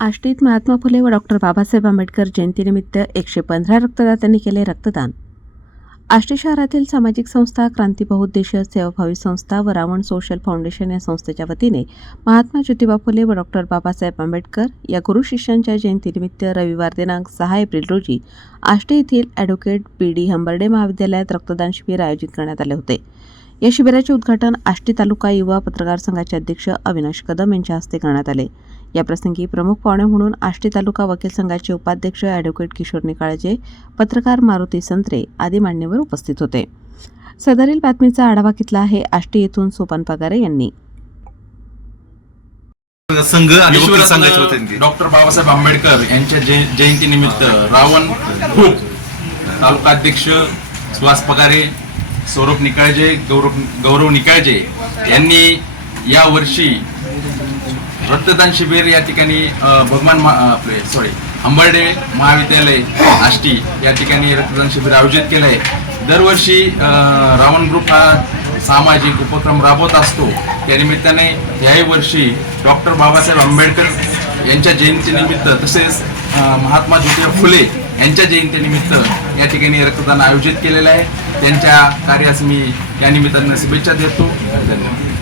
आष्टीत महात्मा फुले व डॉक्टर बाबासाहेब आंबेडकर जयंतीनिमित्त 115 रक्तदात्यांनी केले रक्तदान. आष्टी शहरातील सामाजिक संस्था क्रांती बहुउद्देशीय सेवाभावी संस्था व रावण सोशल फाउंडेशन या संस्थेच्या वतीने महात्मा ज्योतिबा फुले व डॉक्टर बाबासाहेब आंबेडकर या गुरु शिष्यांच्या जयंतीनिमित्त रविवार दिनांक 6 एप्रिल रोजी आष्टी येथील ॲडव्होकेट B.D. हंबर्डे महाविद्यालयात रक्तदान शिबिर आयोजित करण्यात आले होते. या शिबिराचे उद्घाटन आष्टी तालुका युवा पत्रकार संघाचे अध्यक्ष अविनाश कदम यांच्या हस्ते करण्यात आले. या प्रसंगी प्रमुख पाहुणे म्हणून आष्टी तालुका वकील संघाचे उपाध्यक्ष ॲडव्होकेट किशोर निकाळजे, पत्रकार मारुती संत्रे आदी मान्यवर उपस्थित होते. सदरील बातमीचा आढावा घेतला आहे आष्टी येथून सोपान पगारे यांनी. संघ आणि वकील संघाचे होते डॉक्टर बाबासाहेब आंबेडकर यांच्या जयंतीनिमित्त रावण ग्रुप तालुका अध्यक्ष सुहास पगारे, सौरभ निकाळजे, गौरव निकाळजे यांनी या वर्षी रक्तदान शिबिर या ठिकाणी हंबर्डे महाविद्यालय आष्टी या ठिकाणी रक्तदान शिबिर आयोजित केलं आहे. दरवर्षी रावण ग्रुप हा सामाजिक उपक्रम राबवत असतो. त्या निमित्ताने याही वर्षी डॉक्टर बाबासाहेब आंबेडकर यांच्या जयंतीनिमित्त तसेच महात्मा ज्योतिबा फुले यांच्या जयंतीनिमित्त या ठिकाणी रक्तदान आयोजित केलेलं आहे. त्यांच्या कार्यास मी या निमित्ताने शुभेच्छा देतो. धन्यवाद.